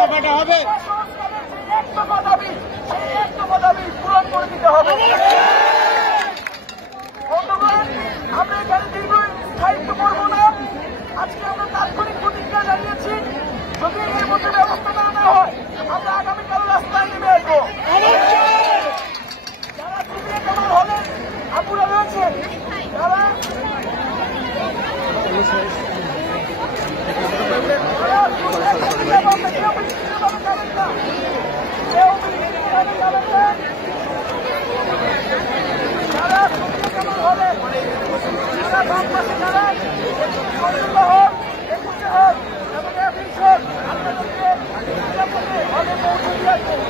দফাটা হবে, দাবি পূরণ করে দিতে হবে। বন্ধুগণ, আমরা এখানে দীর্ঘ স্থায়িত্ব করবো না। আজকে আমরা তাৎক্ষণিক প্রতিজ্ঞা জানিয়েছি, যদি এর মধ্যে ব্যবস্থা না নেওয়া হয় আমরা আগামীকাল রাস্তায় নেমে আসবো। যারা সিবিআই কামাল হলেন আপুরা রয়েছেন, যারা আপনাদেরকে